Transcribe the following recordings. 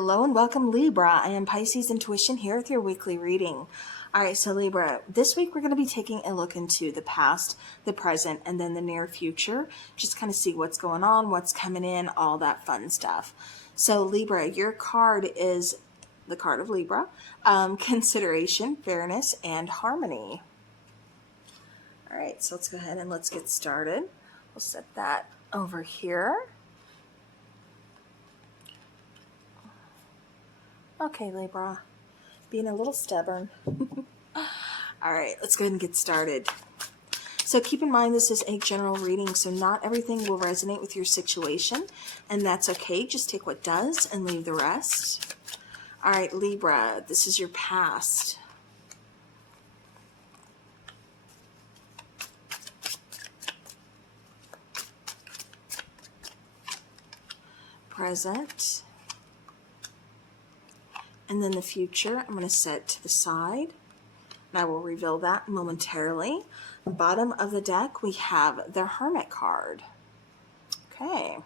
Hello and welcome, Libra. I am Pisces Intuition here with your weekly reading. All right, so Libra, this week we're going to be taking a look into the past, the present, and then the near future. Just kind of see what's going on, what's coming in, all that fun stuff. So Libra, your card is the card of Libra, consideration, fairness, and harmony. All right, so let's go ahead and let's get started. We'll set that over here. Okay, Libra, being a little stubborn. All right, let's go ahead and get started. So keep in mind this is a general reading, so not everything will resonate with your situation, and that's okay. Just take what does and leave the rest. All right, Libra, this is your past. Present. And then the future, I'm going to set to the side. And I will reveal that momentarily. Bottom of the deck, we have the Hermit card. Okay.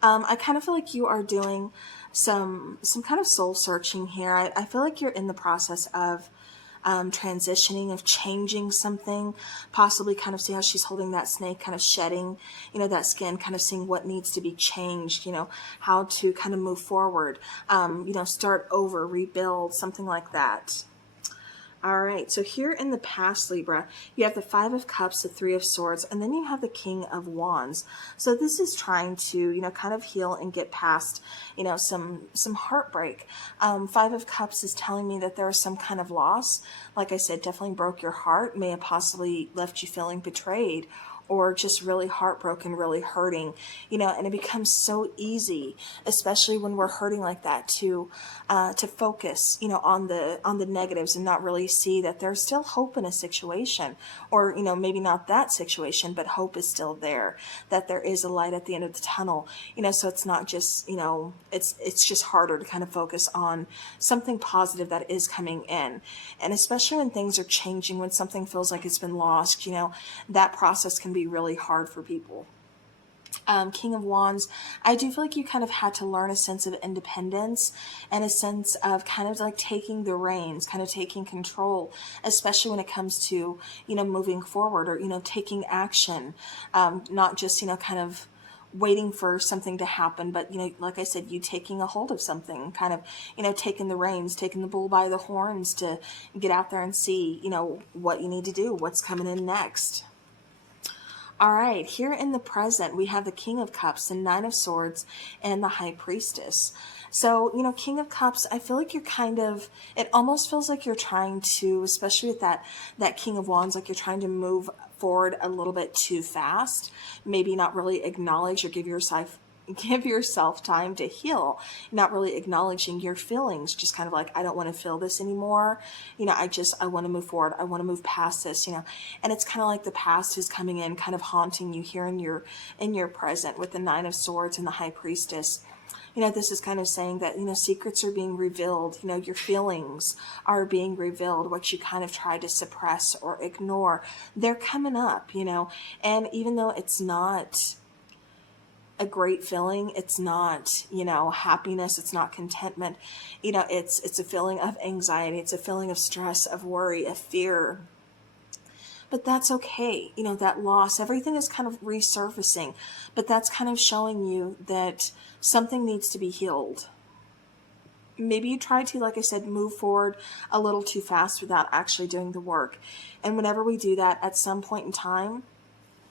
I kind of feel like you are doing some kind of soul searching here. I feel like you're in the process of transitioning, of changing something, possibly kind of see how she's holding that snake, kind of shedding, that skin, kind of seeing what needs to be changed, how to kind of move forward, start over, rebuild, something like that. All right, so here in the past, Libra, you have the Five of Cups, the Three of Swords, and then you have the King of Wands. So this is trying to, kind of heal and get past, some heartbreak. Five of Cups is telling me that there was some kind of loss. Like I said, definitely broke your heart, may have possibly left you feeling betrayed, or just really heartbroken, really hurting, and it becomes so easy, especially when we're hurting like that, to focus, on the negatives and not really see that there's still hope in a situation, or, maybe not that situation, but hope is still there, that there is a light at the end of the tunnel, so it's not just, it's just harder to kind of focus on something positive that is coming in. And especially when things are changing, when something feels like it's been lost, that process can be really hard for people. King of Wands, I do feel like you kind of had to learn a sense of independence and a sense of kind of like taking the reins, kind of taking control, especially when it comes to, moving forward, or, taking action, not just, kind of waiting for something to happen, but, like I said, you taking a hold of something, kind of, taking the reins, taking the bull by the horns to get out there and see, what you need to do, what's coming in next. All right, here in the present, we have the King of Cups, the Nine of Swords, and the High Priestess. So, King of Cups, I feel like you're kind of, it almost feels like you're trying to, especially with that King of Wands, like you're trying to move forward a little bit too fast, maybe not really acknowledge or give yourself time to heal, not really acknowledging your feelings, just kind of like, I don't want to feel this anymore. I want to move forward. I want to move past this, and it's kind of like the past is coming in, kind of haunting you here in your present with the Nine of Swords and the High Priestess. This is kind of saying that, secrets are being revealed, your feelings are being revealed, what you kind of try to suppress or ignore, they're coming up, and even though it's not a great feeling, it's not, happiness, it's not contentment, it's a feeling of anxiety, it's a feeling of stress, of worry, of fear. But that's okay. That loss, everything is kind of resurfacing, but that's kind of showing you that something needs to be healed. Maybe you try to, like I said, move forward a little too fast without actually doing the work. And whenever we do that, at some point in time,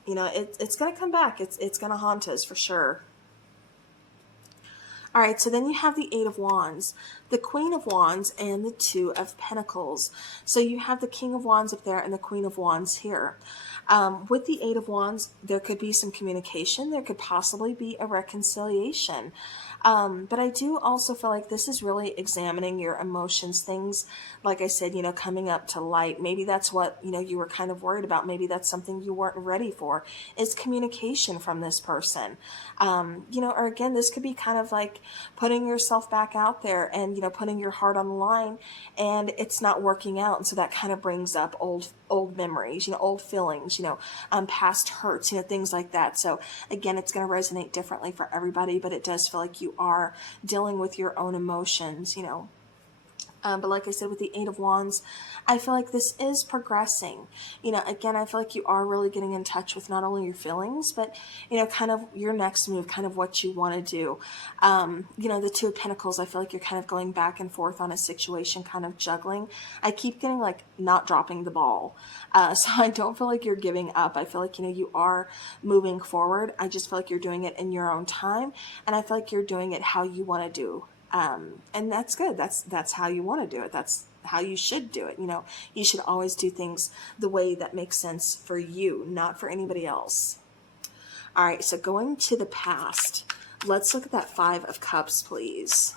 it's going to come back. It's going to haunt us for sure. All right, so then you have the Eight of Wands, the Queen of Wands, and the Two of Pentacles. So you have the King of Wands up there and the Queen of Wands here. With the Eight of Wands, there could be some communication. There could possibly be a reconciliation. But I do also feel like this is really examining your emotions, things, like I said, coming up to light. Maybe that's what, you were kind of worried about. Maybe that's something you weren't ready for, is communication from this person. Or again, this could be kind of like putting yourself back out there and, you know, putting your heart on the line, and it's not working out. And so that kind of brings up old memories, you know, old feelings, you know, past hurts, you know, things like that. So again, it's going to resonate differently for everybody, but it does feel like you are dealing with your own emotions, you know. But like I said, with the Eight of Wands, I feel like this is progressing. You know, again, I feel like you are really getting in touch with not only your feelings, but, you know, kind of your next move, kind of what you want to do. You know, the Two of Pentacles, I feel like you're kind of going back and forth on a situation, kind of juggling. I keep getting like not dropping the ball. So I don't feel like you're giving up. I feel like, you know, you are moving forward. I just feel like you're doing it in your own time. And I feel like you're doing it how you want to do. And that's good. That's how you want to do it. That's how you should do it. You know, you should always do things the way that makes sense for you, not for anybody else. All right. So going to the past, let's look at that Five of Cups, please.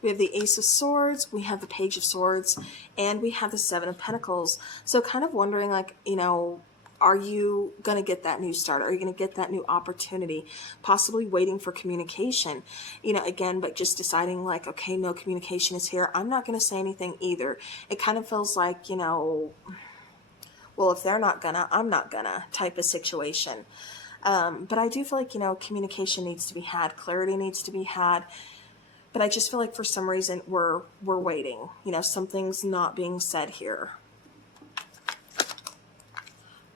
We have the Ace of Swords, we have the Page of Swords, and we have the Seven of Pentacles. So kind of wondering, like, you know, are you going to get that new start? Are you going to get that new opportunity? Possibly waiting for communication, you know, again, but just deciding like, okay, no communication is here. I'm not going to say anything either. It kind of feels like, you know, well, if they're not gonna, I'm not gonna type of situation. But I do feel like, you know, communication needs to be had. Clarity needs to be had. But I just feel like for some reason we're waiting. You know, something's not being said here.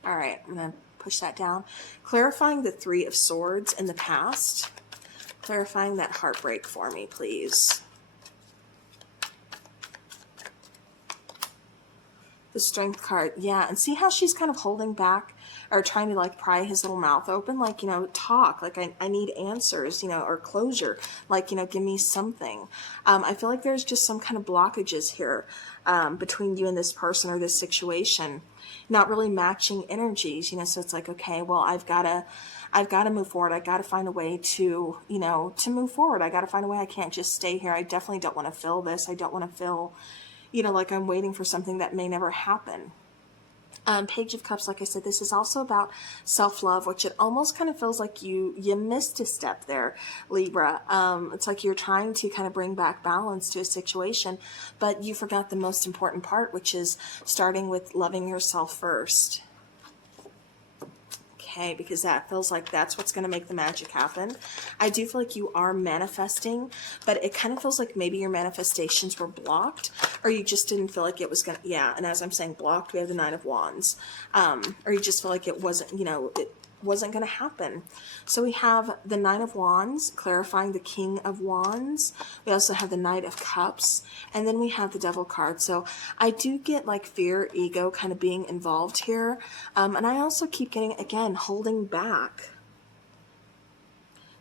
All right, I'm going to push that down. Clarifying the Three of Swords in the past. Clarifying that heartbreak for me, please. The Strength card. Yeah, and see how she's kind of holding back or trying to like pry his little mouth open, like, you know, talk, like I need answers, you know, or closure, like, you know, give me something. I feel like there's just some kind of blockages here between you and this person or this situation, not really matching energies, you know, so it's like, okay, well, I've got to move forward. I got to find a way to, you know, to move forward. I got to find a way. I can't just stay here. I definitely don't want to feel this. I don't want to feel, you know, like I'm waiting for something that may never happen. Page of Cups, like I said, this is also about self-love, which it almost kind of feels like you missed a step there, Libra. It's like you're trying to kind of bring back balance to a situation, but you forgot the most important part, which is starting with loving yourself first. Okay, because that feels like that's what's going to make the magic happen. I do feel like you are manifesting, but it kind of feels like maybe your manifestations were blocked, or you just didn't feel like it was going to, yeah, and as I'm saying blocked, we have the Nine of Wands, or you just feel like it wasn't, you know, it wasn't going to happen. So we have the Nine of Wands, clarifying the King of Wands. We also have the Knight of Cups, and then we have the Devil card. So I do get like fear, ego kind of being involved here. And I also keep getting, again, holding back,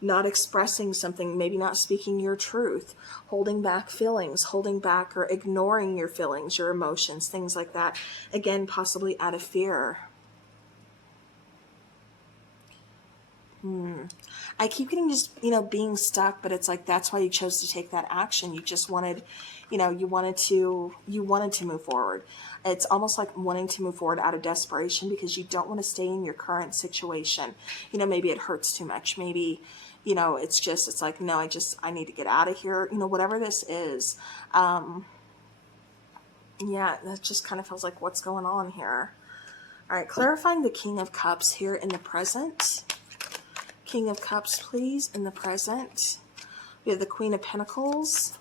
not expressing something, maybe not speaking your truth, holding back feelings, holding back or ignoring your feelings, your emotions, things like that. Again, possibly out of fear. I keep getting just, you know, being stuck, but it's like, that's why you chose to take that action. You just wanted, you know, you wanted to move forward. It's almost like wanting to move forward out of desperation because you don't want to stay in your current situation. You know, maybe it hurts too much. Maybe, you know, it's like, no, I need to get out of here. You know, whatever this is. Yeah, that just kind of feels like what's going on here. All right, clarifying the King of Cups here in the present. King of Cups, please, in the present. We have the Queen of Pentacles.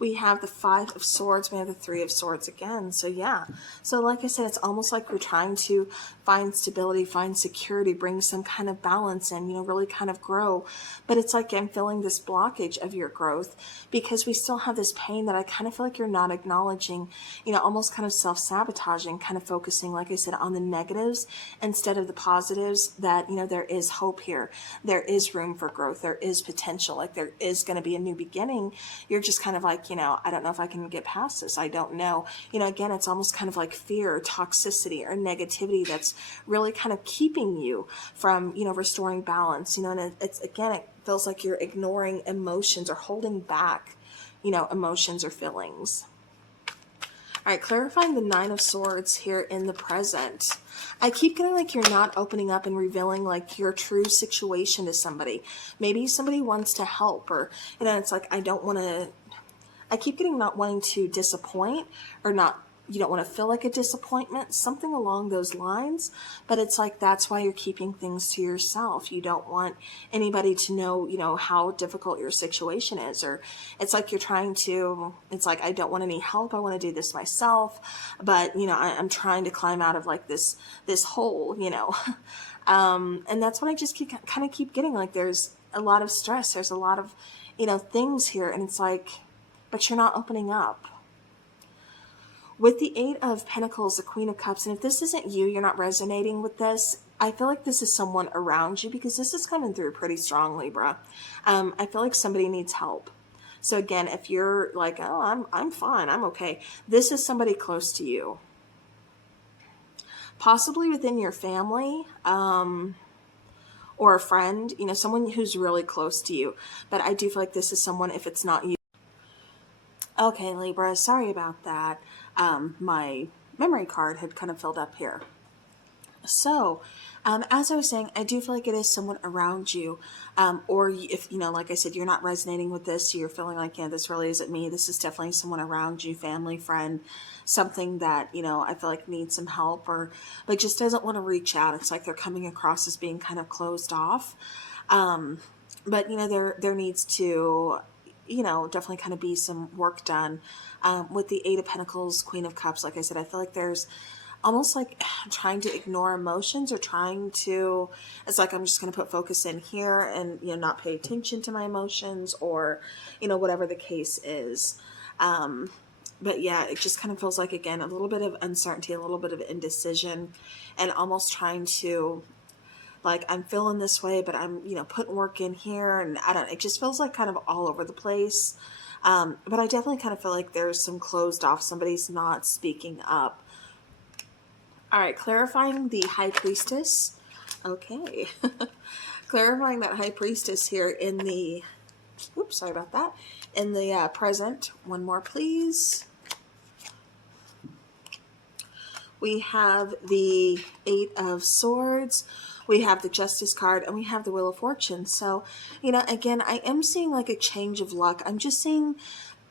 We have the Five of Swords. We have the Three of Swords again. So yeah. So like I said, it's almost like we're trying to find stability, find security, bring some kind of balance in, you know, really kind of grow. But it's like I'm feeling this blockage of your growth because we still have this pain that I kind of feel like you're not acknowledging, you know, almost kind of self-sabotaging, kind of focusing, like I said, on the negatives instead of the positives, that, you know, there is hope here. There is room for growth. There is potential. Like there is going to be a new beginning. You're just kind of like, you know, I don't know if I can get past this. I don't know. You know, again, it's almost kind of like fear, toxicity, or negativity that's really kind of keeping you from, you know, restoring balance, you know, and it's, again, it feels like you're ignoring emotions or holding back, you know, emotions or feelings. All right, clarifying the Nine of Swords here in the present. I keep getting like you're not opening up and revealing like your true situation to somebody. Maybe somebody wants to help, or, you know, it's like, I keep getting not wanting to disappoint, or not, you don't want to feel like a disappointment, something along those lines. But it's like, that's why you're keeping things to yourself. You don't want anybody to know, you know, how difficult your situation is. Or it's like you're trying to, it's like, I don't want any help. I want to do this myself. But, you know, I'm trying to climb out of like this hole, you know. And that's what I just kind of keep getting. Like, there's a lot of stress. There's a lot of, you know, things here. And it's like, but you're not opening up. With the Eight of Pentacles, the Queen of Cups, and if this isn't you, you're not resonating with this, I feel like this is someone around you, because this is coming through pretty strong, Libra. I feel like somebody needs help. So again, if you're like, oh, I'm fine, I'm okay, this is somebody close to you. Possibly within your family, or a friend, you know, someone who's really close to you. But I do feel like this is someone, if it's not you. Okay, Libra, sorry about that. My memory card had kind of filled up here. So, as I was saying, I do feel like it is someone around you, or if, you know, like I said, you're not resonating with this, you're feeling like, yeah, this really isn't me, this is definitely someone around you, family, friend, something that, you know, I feel like needs some help, or like just doesn't want to reach out. It's like they're coming across as being kind of closed off. But, you know, there needs to, you know, definitely kind of be some work done. With the Eight of Pentacles, Queen of Cups, like I said, I feel like there's almost like trying to ignore emotions, or trying to, it's like, I'm just going to put focus in here and, you know, not pay attention to my emotions, or, you know, whatever the case is. But yeah, it just kind of feels like, again, a little bit of uncertainty, a little bit of indecision, and almost trying to, like, I'm feeling this way, but I'm, you know, putting work in here, and I don't, it just feels like kind of all over the place. But I definitely kind of feel like there's some closed off, somebody's not speaking up. All right, clarifying the High Priestess. Okay. Clarifying that High Priestess here in the, oops, sorry about that, in the present. One more, please. We have the Eight of Swords, we have the Justice card, and we have the Wheel of Fortune. So, you know, again, I am seeing like a change of luck. I'm just seeing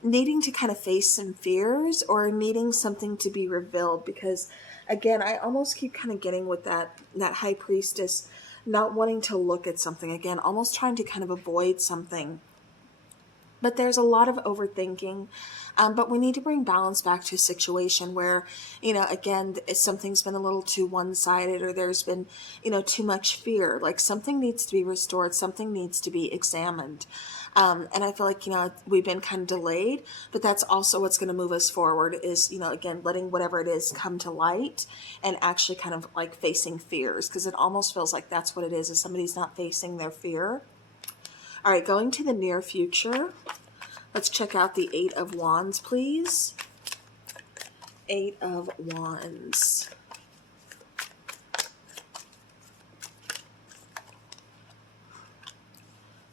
needing to kind of face some fears, or needing something to be revealed, because again, I almost keep kind of getting with that High Priestess not wanting to look at something, again, almost trying to kind of avoid something. But there's a lot of overthinking. But we need to bring balance back to a situation where, you know, again, if something's been a little too one-sided, or there's been, you know, too much fear, like something needs to be restored, something needs to be examined. And I feel like, you know, we've been kind of delayed, but that's also what's going to move us forward is, you know, again, letting whatever it is come to light, and actually kind of like facing fears, because it almost feels like that's what it is somebody's not facing their fear. All right, going to the near future, let's check out the Eight of Wands, please. Eight of Wands.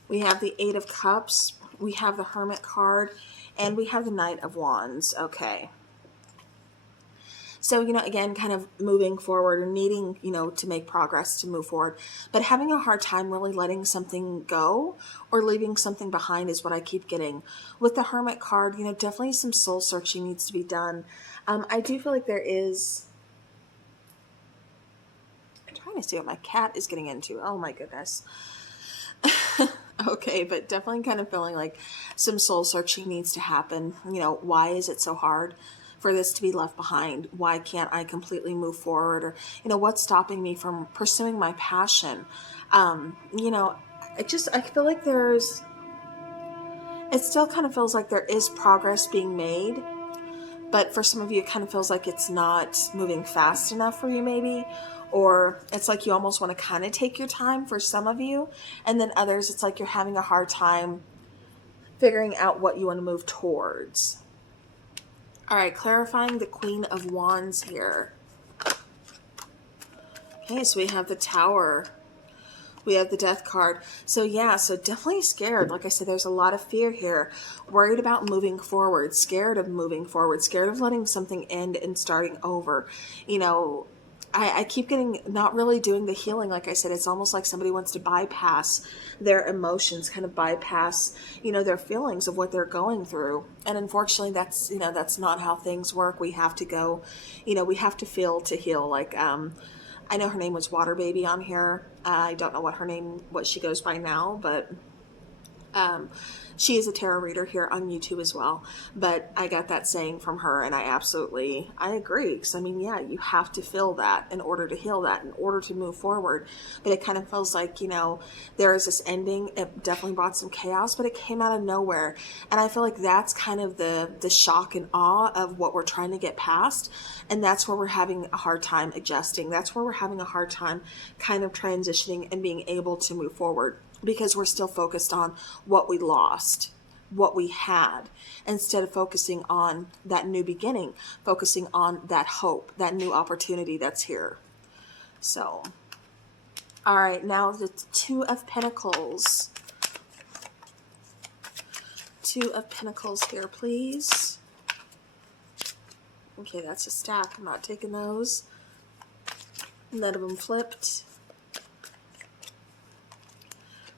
We have the Eight of Cups, we have the Hermit card, and we have the Knight of Wands. Okay. So, you know, again, kind of moving forward, or needing, you know, to make progress to move forward, but having a hard time really letting something go, or leaving something behind is what I keep getting. With the Hermit card, you know, definitely some soul searching needs to be done. I do feel like there is, I'm trying to see what my cat is getting into. Oh my goodness. Okay, but definitely kind of feeling like some soul searching needs to happen. You know, why is it so hard for this to be left behind? Why can't I completely move forward? Or, you know, what's stopping me from pursuing my passion? You know, I feel like it still kind of feels like there is progress being made, but for some of you, it kind of feels like it's not moving fast enough for you, maybe. Or it's like you almost want to kind of take your time for some of you. And then others, it's like you're having a hard time figuring out what you want to move towards. All right, clarifying the Queen of Wands here. Okay, so we have the Tower. We have the death card. So yeah, so definitely scared. Like I said, there's a lot of fear here. Worried about moving forward, scared of moving forward, scared of letting something end and starting over. You know, I keep getting not really doing the healing. Like I said, it's almost like somebody wants to bypass their emotions, kind of bypass, you know, their feelings of what they're going through. And unfortunately, that's, you know, that's not how things work. We have to go, you know, we have to feel to heal. Like, I know her name was Water Baby on here. I don't know what she goes by now, but she is a tarot reader here on YouTube as well. But I got that saying from her, and I agree. Because I mean, yeah, you have to feel that in order to heal that, in order to move forward. But it kind of feels like, you know, there is this ending. It definitely brought some chaos, but it came out of nowhere. And I feel like that's kind of the shock and awe of what we're trying to get past. And that's where we're having a hard time adjusting. That's where we're having a hard time kind of transitioning and being able to move forward, because we're still focused on what we lost, what we had, instead of focusing on that new beginning, focusing on that hope, that new opportunity that's here. So, all right, now the Two of Pentacles. Two of Pentacles here, please. Okay, that's a stack. I'm not taking those. None of them flipped.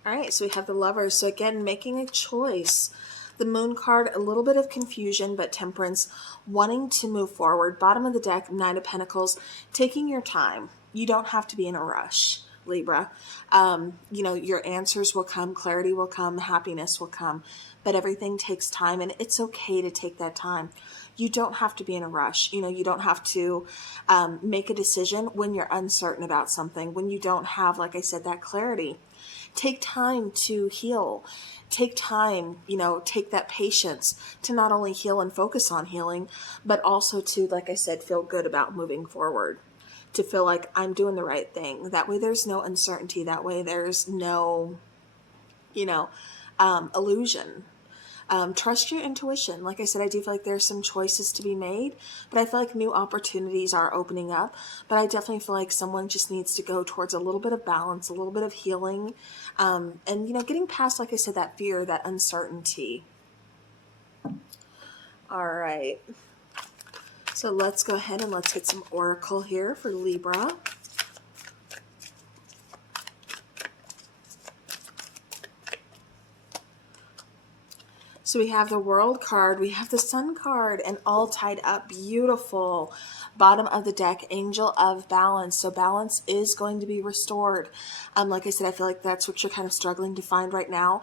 All right, so we have the Lovers. So again, making a choice. The Moon card, a little bit of confusion, but temperance, wanting to move forward. Bottom of the deck, Nine of Pentacles, taking your time. You don't have to be in a rush, Libra. You know, your answers will come, clarity will come, happiness will come, but everything takes time, and it's okay to take that time. You don't have to be in a rush. You know, you don't have to make a decision when you're uncertain about something, when you don't have, like I said, that clarity. Take time to heal. Take time, you know, take that patience to not only heal and focus on healing, but also to, like I said, feel good about moving forward. To feel like I'm doing the right thing. That way there's no uncertainty. That way there's no, you know, illusion. Trust your intuition. Like I said, I do feel like there's some choices to be made, but I feel like new opportunities are opening up. But I definitely feel like someone just needs to go towards a little bit of balance, a little bit of healing, and, you know, getting past, like I said, that fear, that uncertainty. All right. So let's go ahead and let's get some oracle here for Libra. So we have the World card, we have the Sun card, and all tied up. Beautiful. Bottom of the deck, Angel of Balance. So balance is going to be restored. Like I said, I feel like that's what you're kind of struggling to find right now.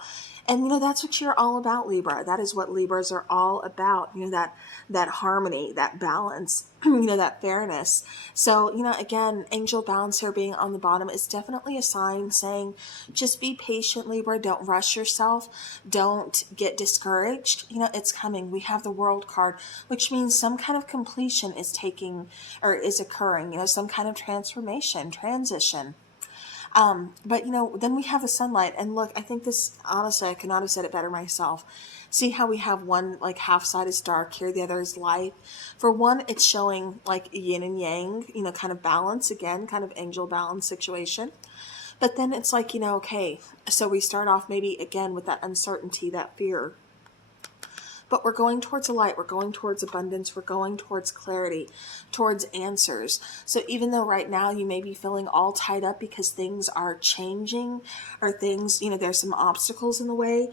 And, you know, that's what you're all about, Libra. That is what Libras are all about. You know, that harmony, that balance, you know, that fairness. So, you know, again, angel balance here being on the bottom is definitely a sign saying, just be patient, Libra. Don't rush yourself. Don't get discouraged. You know, it's coming. We have the World card, which means some kind of completion is taking or is occurring, you know, some kind of transformation, transition. But, you know, then we have the sunlight, and look, I think this, honestly, I could not have said it better myself. See how we have one, like, half side is dark here, the other is light. For one, it's showing, like, yin and yang, you know, kind of balance, again, kind of angel balance situation. But then it's like, you know, okay, so we start off maybe, again, with that uncertainty, that fear. But we're going towards the light, we're going towards abundance, we're going towards clarity, towards answers. So even though right now you may be feeling all tied up because things are changing or things, you know, there's some obstacles in the way,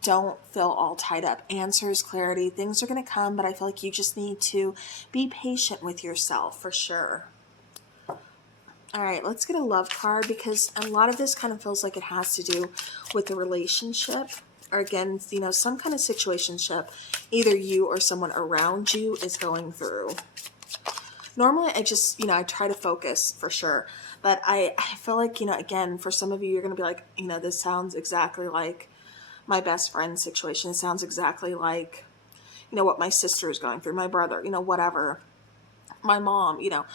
don't feel all tied up. Answers, clarity, things are going to come, but I feel like you just need to be patient with yourself for sure. All right, let's get a love card, because a lot of this kind of feels like it has to do with the relationship. Or again, you know, some kind of situationship either you or someone around you is going through. Normally, I just, you know, I try to focus for sure. But I feel like, you know, again, for some of you, you're going to be like, you know, this sounds exactly like my best friend's situation. It sounds exactly like, you know, what my sister is going through, my brother, you know, whatever. My mom, you know.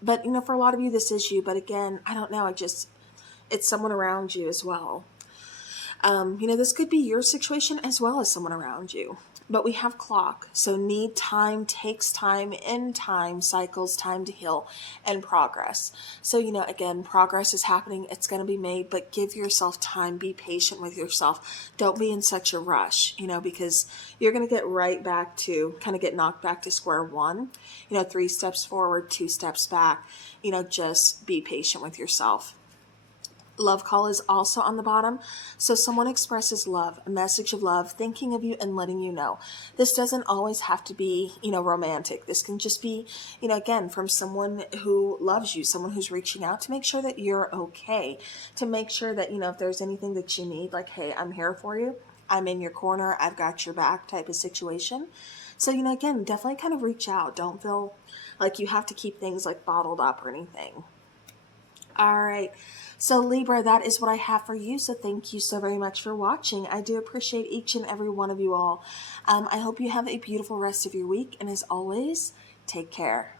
But, you know, for a lot of you, this is you. But again, I don't know. It's someone around you as well. You know, this could be your situation as well as someone around you. But we have clock, so need time, takes time, in time cycles, time to heal, and progress. So, again, progress is happening. It's going to be made, but give yourself time. Be patient with yourself. Don't be in such a rush, because you're going to get right back to, kind of get knocked back to square one. 3 steps forward, 2 steps back. Just be patient with yourself. Love call is also on the bottom. So someone expresses love, a message of love, thinking of you and letting you know. This doesn't always have to be, romantic. This can just be, again, from someone who loves you, someone who's reaching out to make sure that you're okay, to make sure that, if there's anything that you need, like, hey, I'm here for you. I'm in your corner. I've got your back type of situation. So, again, definitely kind of reach out. Don't feel like you have to keep things like bottled up or anything. All right. So Libra, that is what I have for you. So thank you so very much for watching. I do appreciate each and every one of you all. I hope you have a beautiful rest of your week. And as always, take care.